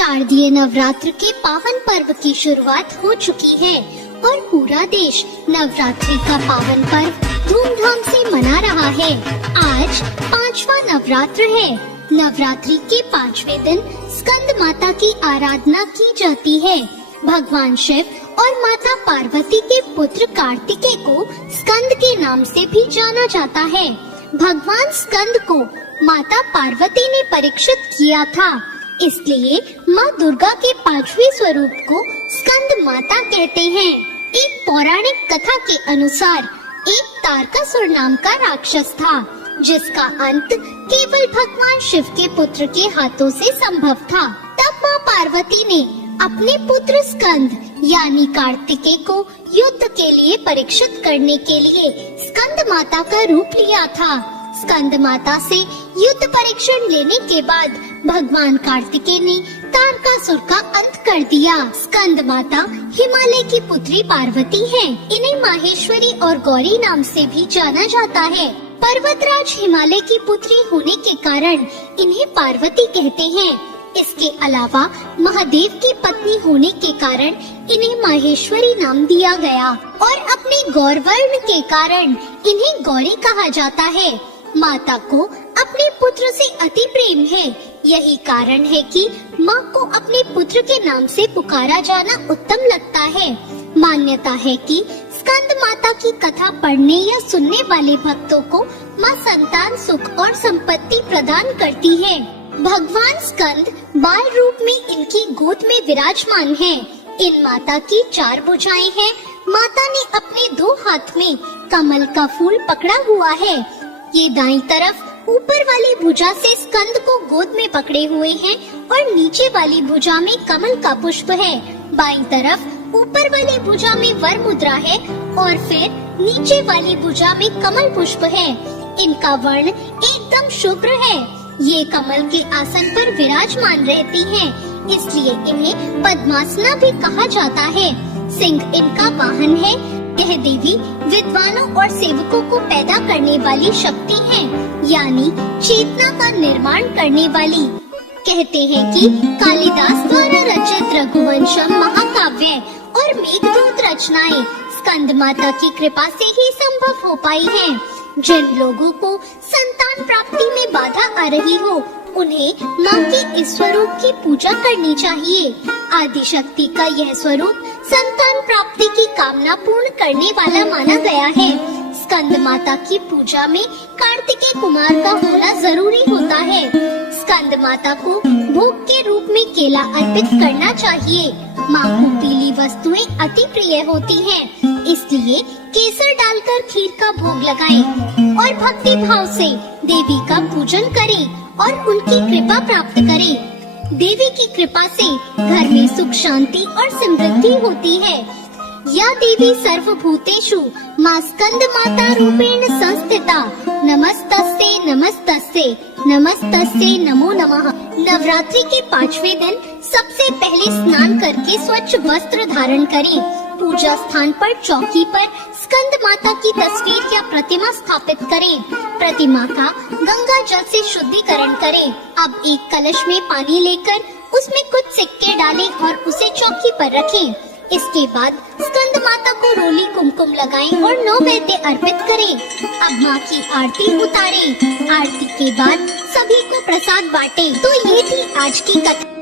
शारदीय नवरात्र के पावन पर्व की शुरुआत हो चुकी है और पूरा देश नवरात्रि का पावन पर्व धूमधाम से मना रहा है। आज 5वां नवरात्र है। नवरात्रि के 5वें दिन स्कंद माता की आराधना की जाती है। भगवान शिव और माता पार्वती के पुत्र कार्तिकेय को स्कंद के नाम से भी जाना जाता है। भगवान स्कंद को माता पार्वती ने परीक्षित किया था, इसलिए माँ दुर्गा के 5वें स्वरूप को स्कंद माता कहते हैं। एक पौराणिक कथा के अनुसार एक तारकासुर नाम का राक्षस था, जिसका अंत केवल भगवान शिव के पुत्र के हाथों से संभव था। तब माँ पार्वती ने अपने पुत्र स्कंद यानी कार्तिकेय को युद्ध के लिए परीक्षित करने के लिए स्कंद माता का रूप लिया था। स्कंद माता से युद्ध परीक्षण लेने के बाद भगवान कार्तिकेय ने तारकासुर का अंत कर दिया। स्कंद माता हिमालय की पुत्री पार्वती हैं। इन्हें माहेश्वरी और गौरी नाम से भी जाना जाता है। पर्वतराज हिमालय की पुत्री होने के कारण इन्हें पार्वती कहते हैं। इसके अलावा महादेव की पत्नी होने के कारण इन्हें माहेश्वरी नाम दिया गया और अपने गौरवर्ण के कारण इन्हें गौरी कहा जाता है। माता को अपने पुत्र से अति प्रेम है। यही कारण है कि माँ को अपने पुत्र के नाम से पुकारा जाना उत्तम लगता है। मान्यता है कि स्कंद माता की कथा पढ़ने या सुनने वाले भक्तों को माँ संतान सुख और संपत्ति प्रदान करती है। भगवान स्कंद बाल रूप में इनकी गोद में विराजमान है। इन माता की 4 भुजाएं हैं। माता ने अपने 2 हाथ में कमल का फूल पकड़ा हुआ है। ये दाईं तरफ ऊपर वाली भुजा से स्कंद को गोद में पकड़े हुए हैं और नीचे वाली भुजा में कमल का पुष्प है। बाईं तरफ ऊपर वाली भुजा में वर मुद्रा है और फिर नीचे वाली भुजा में कमल पुष्प है। इनका वर्ण एकदम शुभ्र है। ये कमल के आसन पर विराजमान रहती हैं, इसलिए इन्हें पद्मासना भी कहा जाता है। सिंह इनका वाहन है। यह देवी विद्वानों और सेवकों को पैदा करने वाली शक्ति है, यानी चेतना का निर्माण करने वाली। कहते हैं कि कालिदास द्वारा रचित रघुवंशम महाकाव्य और मेघदूत रचनाएं स्कंद माता की कृपा से ही संभव हो पाई हैं। जिन लोगों को संतान प्राप्ति में बाधा आ रही हो, उन्हें माँ के इस स्वरूप की पूजा करनी चाहिए। आदि शक्ति का यह स्वरूप संतान प्राप्ति की कामना पूर्ण करने वाला माना गया है। स्कंद माता की पूजा में कार्तिकेय कुमार का होना जरूरी होता है। स्कंद माता को भोग के रूप में केला अर्पित करना चाहिए। माँ को पीली वस्तुएं अति प्रिय होती हैं, इसलिए केसर डालकर खीर का भोग लगाएं और भक्ति भाव से देवी का पूजन करें और उनकी कृपा प्राप्त करें। देवी की कृपा से घर में सुख शांति और समृद्धि होती है। या देवी सर्वभूतेषु मां स्कंद माता रूपेण संस्थिता नमस्तस्यै नमस्तस्यै नमस्तस्यै नमो नमः। नवरात्रि के 5वें दिन सबसे पहले स्नान करके स्वच्छ वस्त्र धारण करें। पूजा स्थान पर चौकी पर स्कंद माता की तस्वीर या प्रतिमा स्थापित करें। प्रतिमा का गंगा जल से शुद्धिकरण करें। अब एक कलश में पानी लेकर उसमें कुछ सिक्के डालें और उसे चौकी पर रखें। इसके बाद स्कंद माता को रोली कुमकुम लगाएं और नैवेद्य अर्पित करें। अब माँ की आरती उतारें। आरती के बाद सभी को प्रसाद बांटें। तो ये थी आज की कथा।